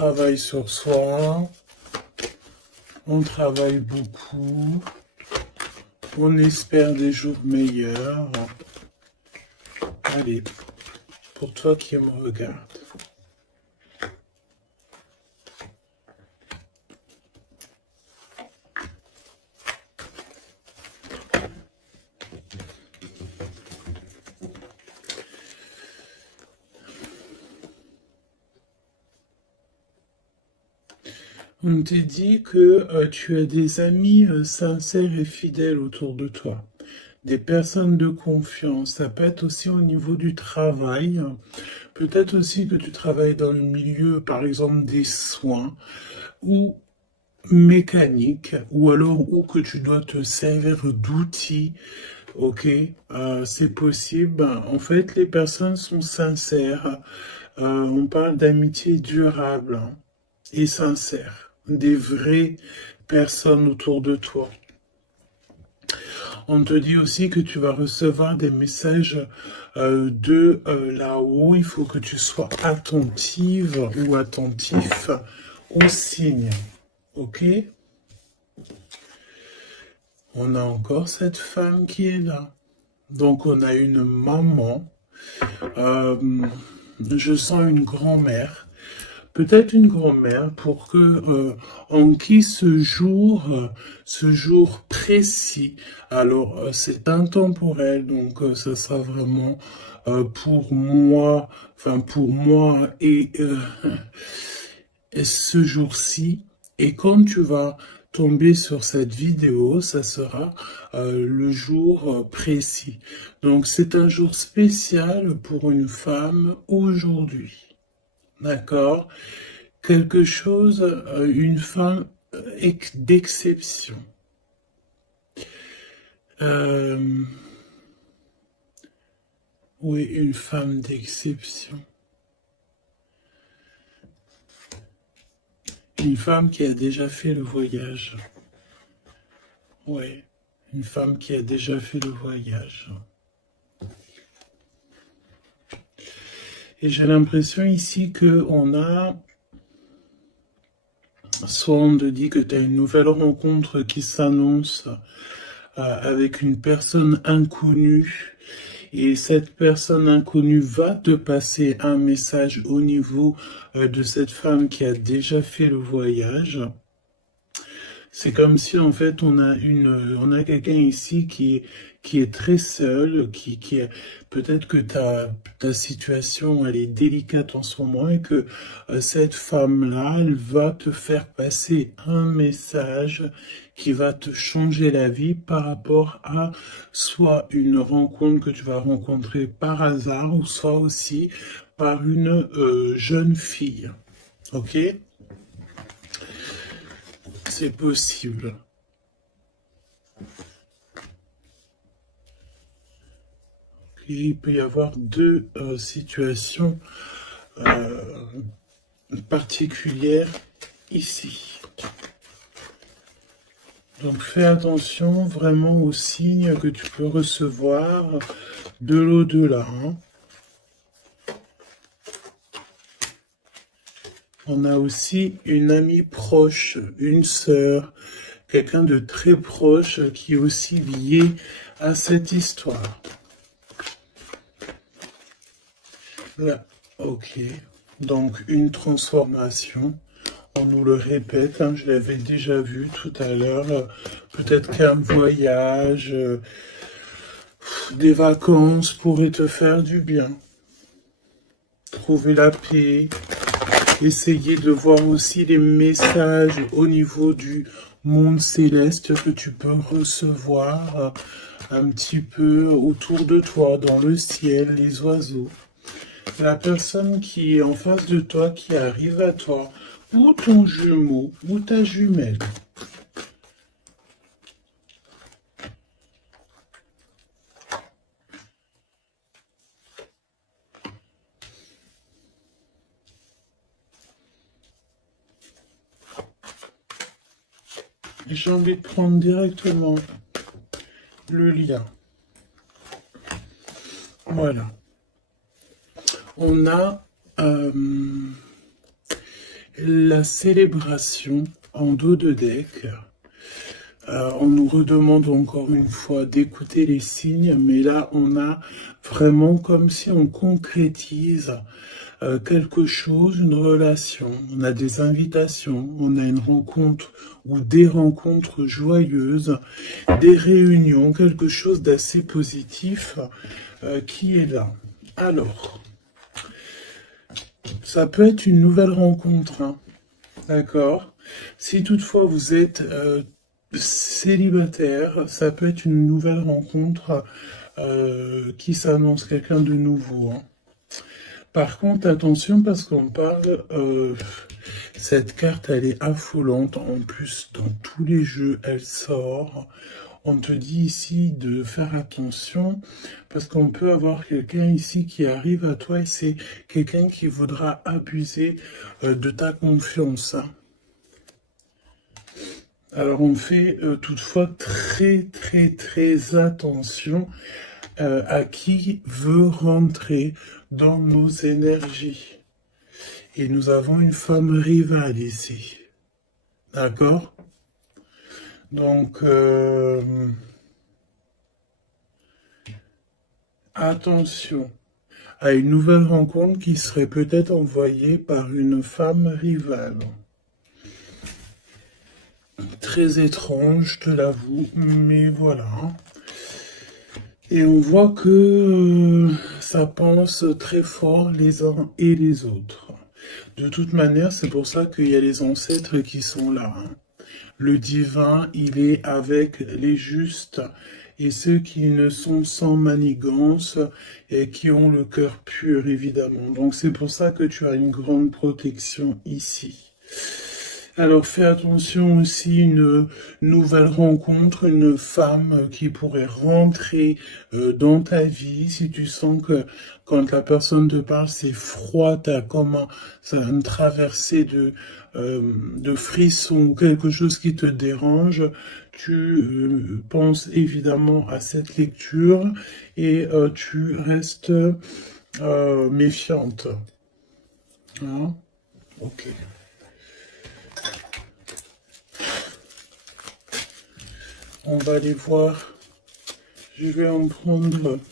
Travaille sur soi, on travaille beaucoup, on espère des jours meilleurs. Allez, pour toi qui me regarde. On te dit que tu as des amis sincères et fidèles autour de toi, des personnes de confiance. Ça peut être aussi au niveau du travail. Peut-être aussi que tu travailles dans le milieu, par exemple, des soins ou mécanique, ou alors où que tu dois te servir d'outils. Ok, c'est possible. En fait, les personnes sont sincères. On parle d'amitié durable, hein, et sincère, des vraies personnes autour de toi. On te dit aussi que tu vas recevoir des messages de là-haut. Il faut que tu sois attentive ou attentif aux signes. Ok? On a encore cette femme qui est là. Donc on a une maman. Euh, je sens une grand-mère. Peut-être une grand-mère pour que en qui ce jour précis. Alors c'est intemporel, donc ce sera vraiment pour moi et ce jour-ci. Et quand tu vas tomber sur cette vidéo, ça sera le jour précis. Donc c'est un jour spécial pour une femme aujourd'hui. D'accord? Quelque chose, une femme d'exception. Euh, oui, une femme d'exception. Une femme qui a déjà fait le voyage. Oui, une femme qui a déjà fait le voyage. Et j'ai l'impression ici que soit on te dit que tu as une nouvelle rencontre qui s'annonce avec une personne inconnue. Et cette personne inconnue va te passer un message au niveau de cette femme qui a déjà fait le voyage. C'est comme si en fait on a quelqu'un ici qui est très seul, qui est, peut-être que ta situation elle est délicate en ce moment et que cette femme-là, elle va te faire passer un message qui va te changer la vie par rapport à soit une rencontre que tu vas rencontrer par hasard ou soit aussi par une jeune fille. Ok? C'est possible. Il peut y avoir deux situations particulières ici. Donc fais attention vraiment aux signes que tu peux recevoir de l'au-delà. Hein. On a aussi une amie proche, une sœur, quelqu'un de très proche qui est aussi lié à cette histoire. Là, ok. Donc une transformation. On nous le répète, hein, je l'avais déjà vu tout à l'heure. Peut-être qu'un voyage, des vacances pourraient te faire du bien. Trouver la paix. Essayer de voir aussi les messages au niveau du monde céleste que tu peux recevoir un petit peu autour de toi, dans le ciel, les oiseaux. La personne qui est en face de toi, qui arrive à toi, ou ton jumeau, ou ta jumelle. Et j'ai envie de prendre directement le lien. Voilà. On a la célébration en dos de deck. On nous redemande encore une fois d'écouter les signes, mais là, on a vraiment comme si on concrétise quelque chose, une relation. On a des invitations, on a une rencontre ou des rencontres joyeuses, des réunions, quelque chose d'assez positif qui est là. Alors, ça peut être une nouvelle rencontre, hein, d'accord? Si toutefois vous êtes célibataire, ça peut être une nouvelle rencontre qui s'annonce, quelqu'un de nouveau, hein. Par contre, attention parce qu'on parle, cette carte elle est affolante, en plus dans tous les jeux elle sort. On te dit ici de faire attention parce qu'on peut avoir quelqu'un ici qui arrive à toi et c'est quelqu'un qui voudra abuser de ta confiance, hein. Alors on fait toutefois très attention à qui veut rentrer dans nos énergies. Et nous avons une femme rivale ici. D'accord? Donc, attention à une nouvelle rencontre qui serait peut-être envoyée par une femme rivale. Très étrange, je te l'avoue, mais voilà. Et on voit que ça pense très fort les uns et les autres. De toute manière, c'est pour ça qu'il y a les ancêtres qui sont là, hein. Le divin, il est avec les justes et ceux qui ne sont sans manigance et qui ont le cœur pur, évidemment. Donc c'est pour ça que tu as une grande protection ici. Alors fais attention aussi, une nouvelle rencontre, une femme qui pourrait rentrer dans ta vie. Si tu sens que quand la personne te parle, c'est froid, t'as comme une traversée de frissons, quelque chose qui te dérange, tu penses évidemment à cette lecture et tu restes méfiante. Hein? Ok. On va aller voir. Je vais en prendre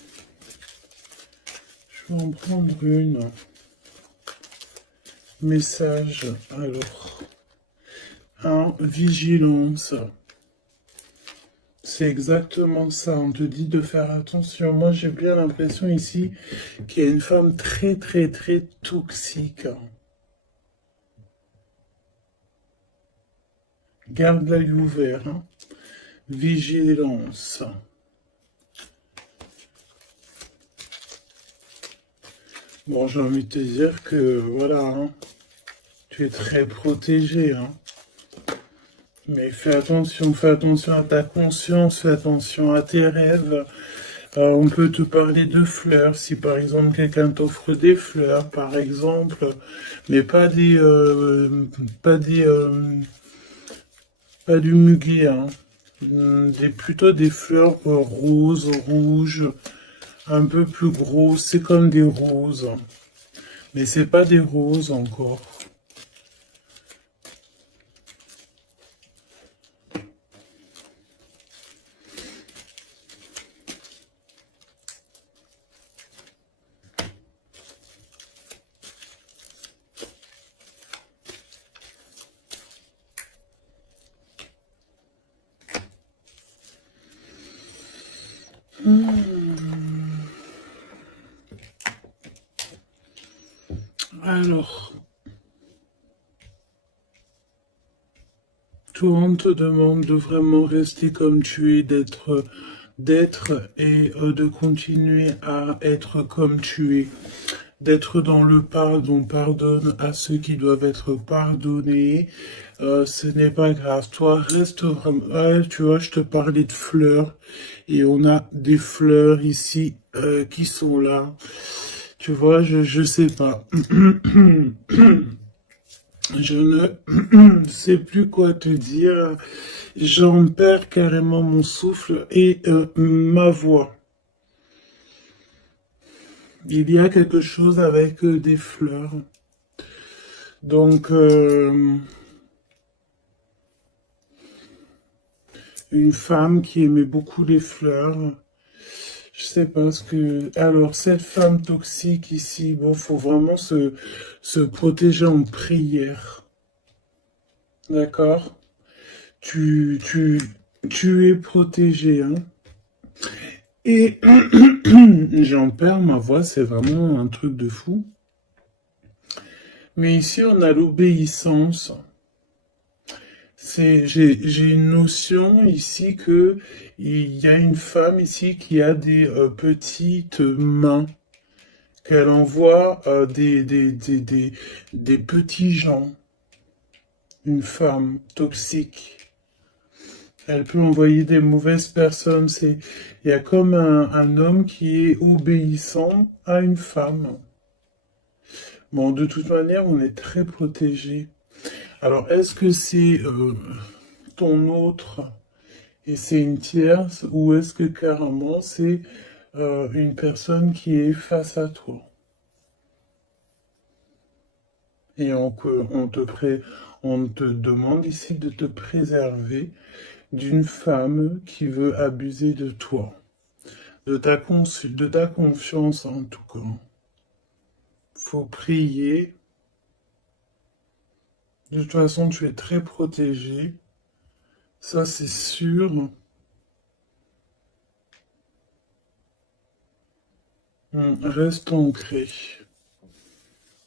une. Message. Alors. Vigilance. C'est exactement ça. On te dit de faire attention. Moi, j'ai bien l'impression ici qu'il y a une femme très toxique. Garde l'œil ouvert, hein. Vigilance. Bon, j'ai envie de te dire que, voilà, hein, tu es très protégé, hein. Mais fais attention à ta conscience, fais attention à tes rêves. On peut te parler de fleurs, si par exemple quelqu'un t'offre des fleurs, par exemple, mais pas du muguet, hein. Plutôt des fleurs roses, rouges, un peu plus grosses, c'est comme des roses. Mais c'est pas des roses encore. Alors, toi, on te demande de vraiment rester comme tu es, d'être et de continuer à être comme tu es, d'être dans le pardon, pardonne à ceux qui doivent être pardonnés. Ce n'est pas grave. Toi, reste vraiment. Ouais, tu vois, je te parlais de fleurs et on a des fleurs ici qui sont là. Tu vois, je sais pas. Je ne sais plus quoi te dire. J'en perds carrément mon souffle et ma voix. Il y a quelque chose avec des fleurs. Donc, une femme qui aimait beaucoup les fleurs. Je sais pas ce que... Alors, cette femme toxique ici, bon, faut vraiment se protéger en prière. D'accord? Tu, tu, tu es protégé, hein? Et j'en perds ma voix, c'est vraiment un truc de fou. Mais ici, on a l'obéissance. J'ai une notion ici que il y a une femme ici qui a des petites mains, qu'elle envoie des petits gens, une femme toxique. Elle peut envoyer des mauvaises personnes. Il y a comme un homme qui est obéissant à une femme. Bon, de toute manière, on est très protégé. Alors, est-ce que c'est ton autre et c'est une tierce ou est-ce que carrément c'est une personne qui est face à toi? Et on te demande ici de te préserver d'une femme qui veut abuser de toi, de ta confiance en tout cas. Faut prier. De toute façon, tu es très protégé. Ça, c'est sûr. Reste ancré.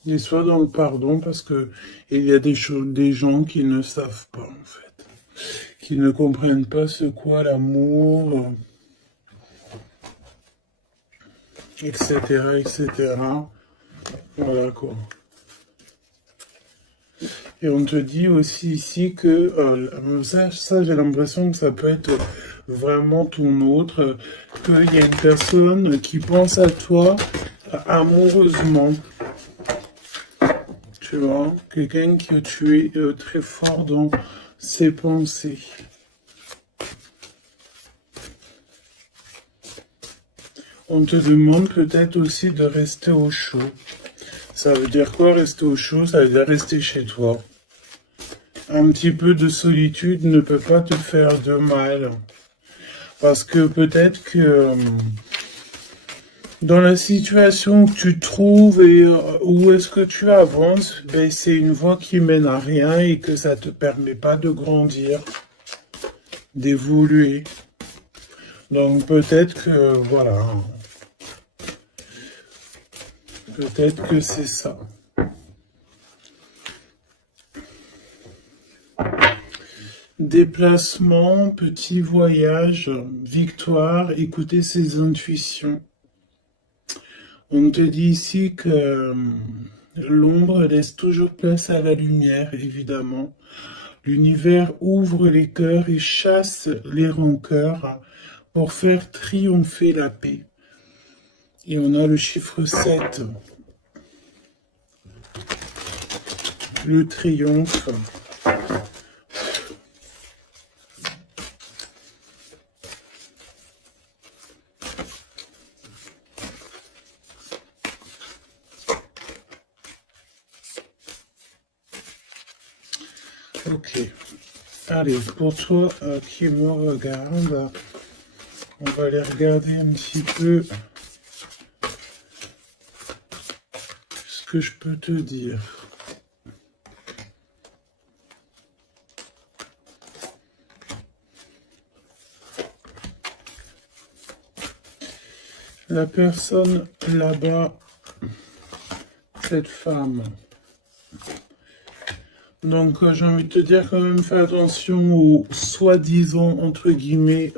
Et sois dans le pardon parce que il y a des choses, des gens qui ne savent pas en fait, qui ne comprennent pas ce qu'est l'amour, etc., etc. Voilà quoi. Et on te dit aussi ici que ça j'ai l'impression que ça peut être vraiment ton autre, qu'il y a une personne qui pense à toi amoureusement. Tu vois, quelqu'un que tu es très fort dans ses pensées. On te demande peut-être aussi de rester au chaud. Ça veut dire quoi rester au chaud? Ça veut dire rester chez toi. Un petit peu de solitude ne peut pas te faire de mal. Parce que peut-être que dans la situation que tu trouves et où est-ce que tu avances, ben, c'est une voie qui mène à rien et que ça te permet pas de grandir, d'évoluer. Donc peut-être que voilà, peut-être que c'est ça. Déplacement, petit voyage, victoire, écouter ses intuitions. On te dit ici que l'ombre laisse toujours place à la lumière, évidemment. L'univers ouvre les cœurs et chasse les rancœurs pour faire triompher la paix. Et on a le chiffre 7, le triomphe. Ok. Allez, pour toi qui me regarde, on va aller regarder un petit peu ce que je peux te dire. La personne là-bas, cette femme. Donc j'ai envie de te dire quand même, fais attention aux soi-disant, entre guillemets,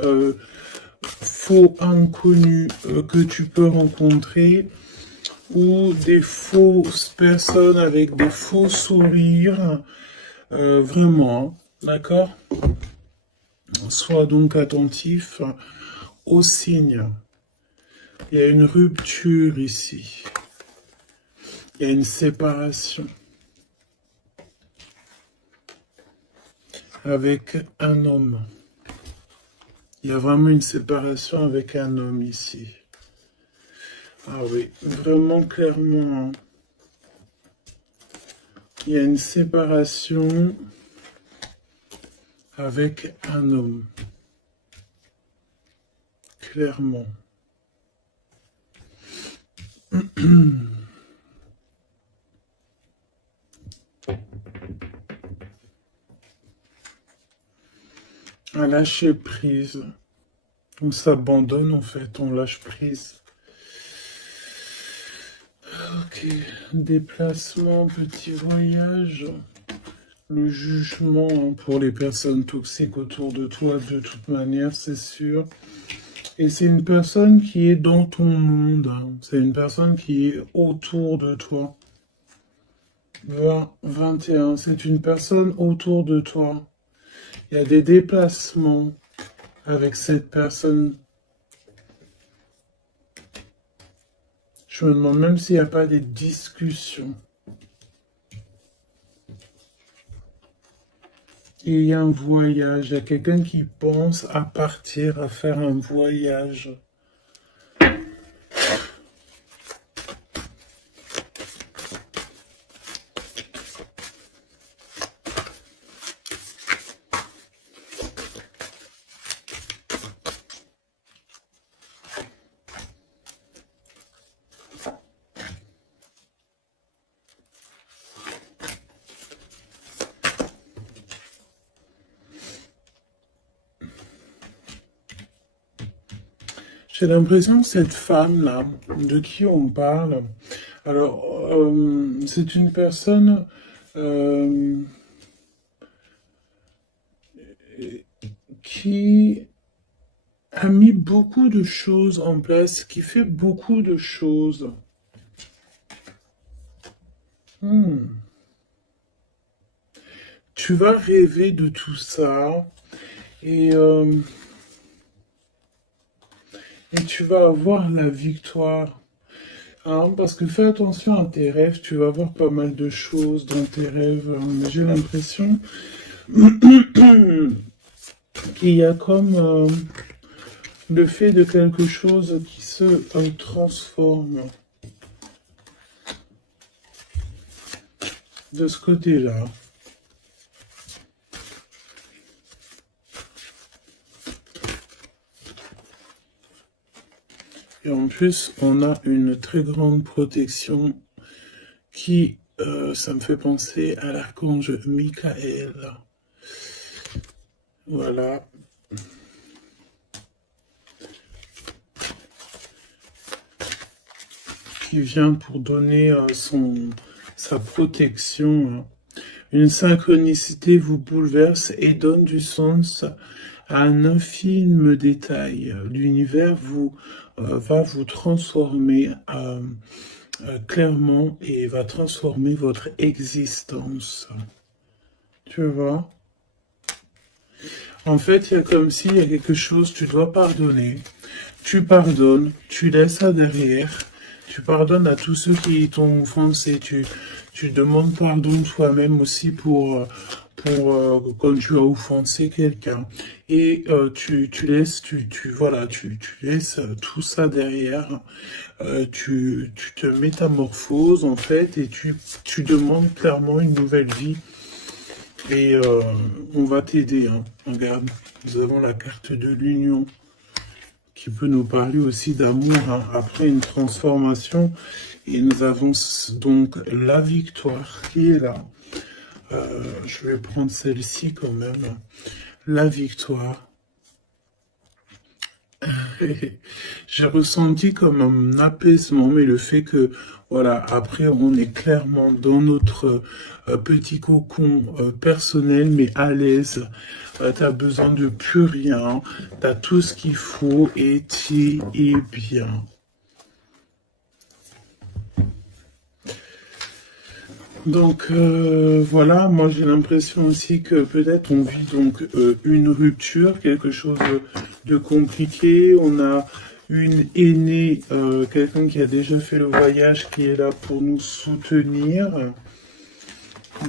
faux inconnus que tu peux rencontrer ou des fausses personnes avec des faux sourires. Vraiment, d'accord? Sois donc attentif aux signes. Il y a une rupture ici. Il y a une séparation avec un homme. Il y a vraiment une séparation avec un homme ici. Ah oui, vraiment clairement. Il y a une séparation avec un homme. Clairement. À lâcher prise. On s'abandonne en fait, on lâche prise. Ok, déplacement, petit voyage. Le jugement hein, pour les personnes toxiques autour de toi, de toute manière, c'est sûr. Et c'est une personne qui est dans ton monde. Hein. C'est une personne qui est autour de toi. 20, 21, c'est une personne autour de toi. Il y a des déplacements avec cette personne. Je me demande même s'il n'y a pas des discussions. Et il y a un voyage, il y a quelqu'un qui pense à partir, à faire un voyage. J'ai l'impression que cette femme-là, de qui on parle, alors, c'est une personne qui a mis beaucoup de choses en place, qui fait beaucoup de choses. Tu vas rêver de tout ça et tu vas avoir la victoire. Hein, parce que fais attention à tes rêves, tu vas voir pas mal de choses dans tes rêves. Mais j'ai l'impression qu'il y a comme le fait de quelque chose qui se transforme de ce côté-là. Et en plus, on a une très grande protection qui, ça me fait penser à l'archange Michael. Voilà. Qui vient pour donner sa protection. Une synchronicité vous bouleverse et donne du sens à un infime détail. L'univers va vous transformer clairement et va transformer votre existence. Tu vois? En fait, il y a comme s'il y a quelque chose, tu dois pardonner. Tu pardonnes, tu laisses ça derrière. Tu pardonnes à tous ceux qui t'ont offensé. Tu demandes pardon toi-même aussi pour quand tu as offensé quelqu'un. Et tu laisses, voilà, tu laisses tout ça derrière. Tu te métamorphoses en fait et tu demandes clairement une nouvelle vie. Et on va t'aider. Hein. Regarde, nous avons la carte de l'union qui peut nous parler aussi d'amour hein, après une transformation. Et nous avons donc la victoire qui est là. Je vais prendre celle-ci quand même. La victoire. J'ai ressenti comme un apaisement, mais le fait que, voilà, après, on est clairement dans notre petit cocon personnel, mais à l'aise. T'as besoin de plus rien. T'as tout ce qu'il faut et tu es bien. Donc voilà, moi j'ai l'impression aussi que peut-être on vit donc une rupture, quelque chose de compliqué. On a une aînée, quelqu'un qui a déjà fait le voyage, qui est là pour nous soutenir.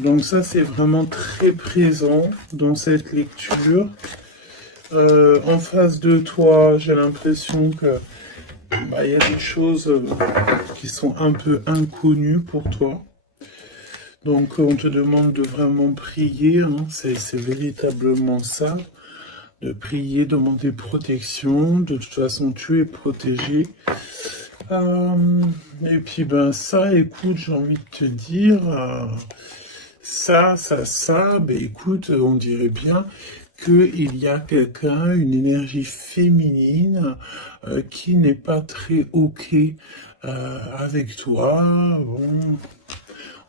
Donc ça c'est vraiment très présent dans cette lecture. En face de toi, j'ai l'impression que y a des choses qui sont un peu inconnues pour toi. Donc on te demande de vraiment prier, hein, c'est véritablement ça, de prier, demander protection, de toute façon tu es protégé. Et puis ben ça, écoute, j'ai envie de te dire, ça, ben écoute, on dirait bien qu'il y a quelqu'un, une énergie féminine qui n'est pas très ok avec toi. Bon,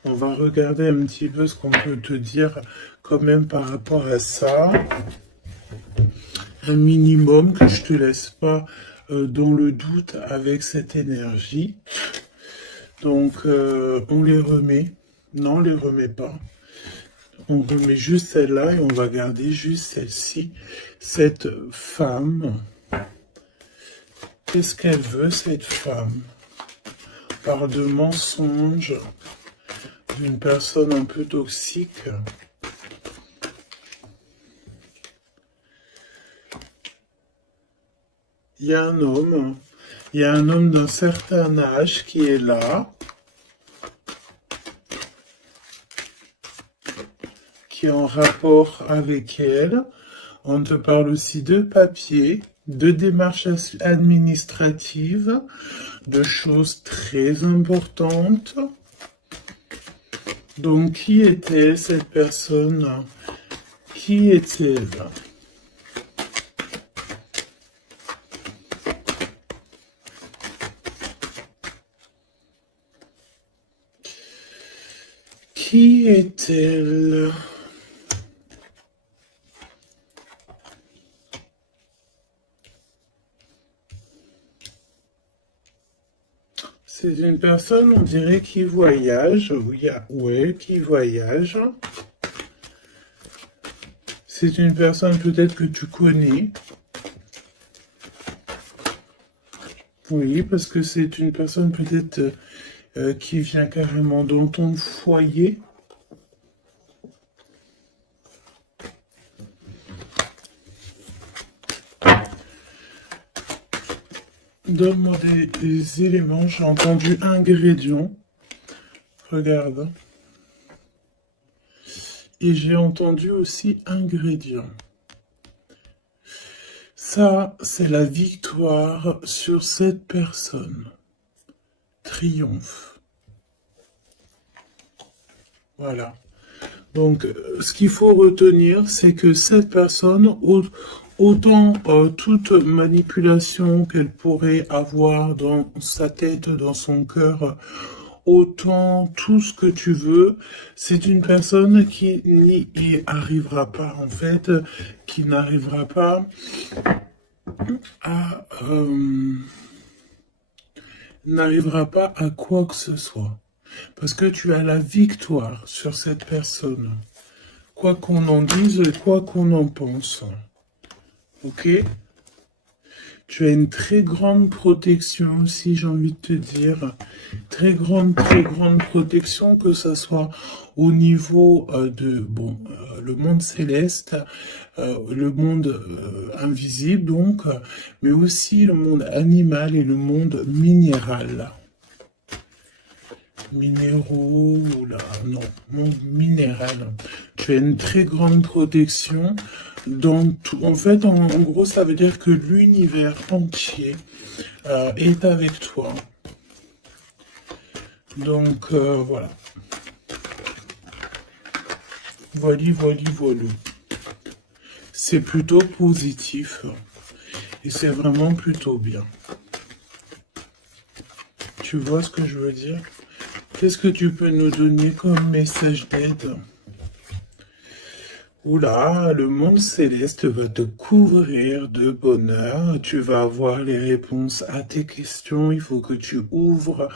on va regarder un petit peu ce qu'on peut te dire quand même par rapport à ça. Un minimum que je te laisse pas dans le doute avec cette énergie. Donc on les remet. Non, on les remet pas. On remet juste celle-là et on va garder juste celle-ci. Cette femme, qu'est-ce qu'elle veut, cette femme? Par de mensonges d'une personne un peu toxique. Il y a un homme d'un certain âge qui est là, qui est en rapport avec elle. On te parle aussi de papier, de démarches administratives, de choses très importantes. Donc, qui était cette personne? Qui est-elle? Qui est-elle? C'est une personne, on dirait, qui voyage. Ouais, qui voyage. C'est une personne peut-être que tu connais. Oui, parce que c'est une personne peut-être qui vient carrément dans ton foyer. Donne-moi des éléments. J'ai entendu ingrédients. Regarde. Et j'ai entendu aussi ingrédients. Ça, c'est la victoire sur cette personne. Triomphe. Voilà. Donc, ce qu'il faut retenir, c'est que cette personne, autant toute manipulation qu'elle pourrait avoir dans sa tête, dans son cœur, autant tout ce que tu veux, c'est une personne qui n'y arrivera pas, en fait, qui n'arrivera pas à... n'arrivera pas à quoi que ce soit. Parce que tu as la victoire sur cette personne. Quoi qu'on en dise, quoi qu'on en pense. Ok? Tu as une très grande protection aussi, j'ai envie de te dire. Très grande protection, que ce soit au niveau le monde céleste, le monde invisible, donc, mais aussi le monde animal et le monde minéral. Minéraux, là, non, monde minéral. Tu as une très grande protection dans tout. En fait, en gros, ça veut dire que l'univers entier est avec toi. Donc, voilà. Voilà. C'est plutôt positif. Et c'est vraiment plutôt bien. Tu vois ce que je veux dire? Qu'est-ce que tu peux nous donner comme message d'aide? Oula, le monde céleste va te couvrir de bonheur. Tu vas avoir les réponses à tes questions. Il faut que tu ouvres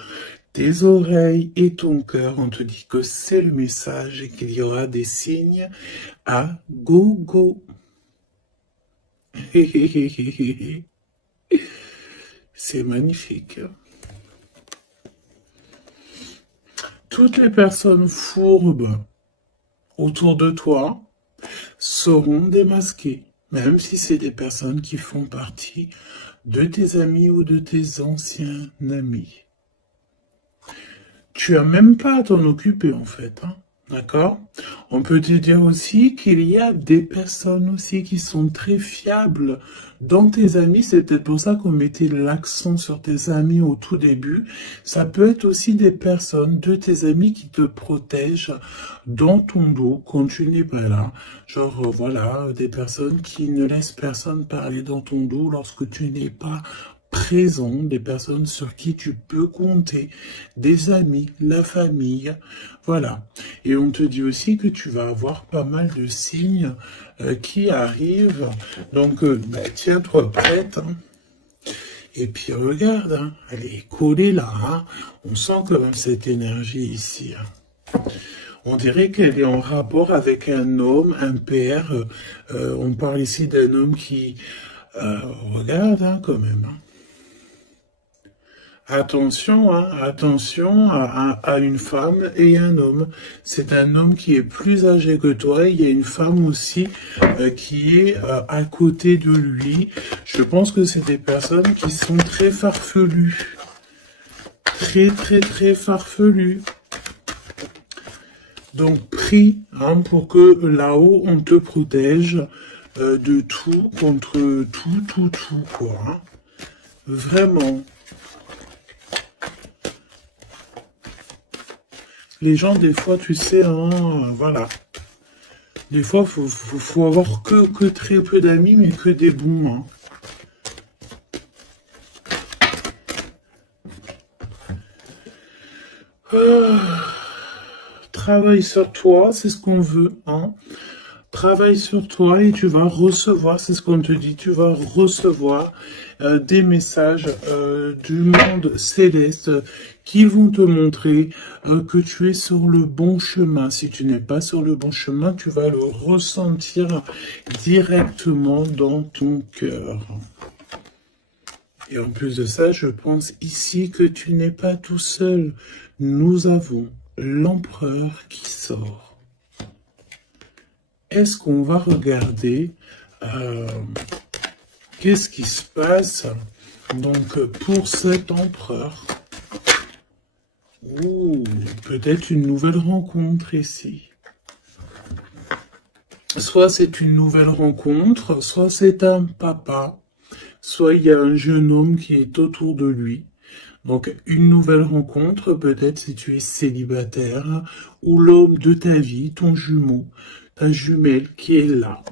tes oreilles et ton cœur. On te dit que c'est le message et qu'il y aura des signes à gogo. C'est magnifique. Toutes les personnes fourbes autour de toi seront démasquées, même si c'est des personnes qui font partie de tes amis ou de tes anciens amis. Tu as même pas à t'en occuper en fait. Hein. D'accord? On peut te dire aussi qu'il y a des personnes aussi qui sont très fiables dans tes amis. C'est peut-être pour ça qu'on mettait l'accent sur tes amis au tout début. Ça peut être aussi des personnes de tes amis qui te protègent dans ton dos quand tu n'es pas là. Genre, voilà, des personnes qui ne laissent personne parler dans ton dos lorsque tu n'es pas présent, des personnes sur qui tu peux compter, des amis, la famille, voilà. Et on te dit aussi que tu vas avoir pas mal de signes qui arrivent. Donc, bah, tiens-toi prête, hein. Et puis regarde, hein, elle est collée là, hein. On sent quand même cette énergie ici, hein. On dirait qu'elle est en rapport avec un homme, un père. On parle ici d'un homme qui regarde, hein, quand même, hein. Attention, hein, attention à une femme et un homme. C'est un homme qui est plus âgé que toi. Il y a une femme aussi qui est à côté de lui. Je pense que c'est des personnes qui sont très farfelues. Très, très, très farfelues. Donc, prie hein, pour que là-haut, on te protège de tout, contre tout, quoi. Hein. Vraiment. Les gens, des fois, tu sais, hein, voilà. Des fois, faut avoir que très peu d'amis, mais que des bons. Hein. Travaille sur toi, c'est ce qu'on veut. Hein. Travaille sur toi et tu vas recevoir, c'est ce qu'on te dit, tu vas recevoir des messages du monde céleste qui vont te montrer que tu es sur le bon chemin. Si tu n'es pas sur le bon chemin, tu vas le ressentir directement dans ton cœur. Et en plus de ça, je pense ici que tu n'es pas tout seul. Nous avons l'empereur qui sort. Est-ce qu'on va regarder qu'est-ce qui se passe donc pour cet empereur? Ouh, peut-être une nouvelle rencontre ici. Soit c'est une nouvelle rencontre, soit c'est un papa, soit il y a un jeune homme qui est autour de lui. Donc une nouvelle rencontre, peut-être si tu es célibataire, ou l'homme de ta vie, ton jumeau, ta jumelle qui est là.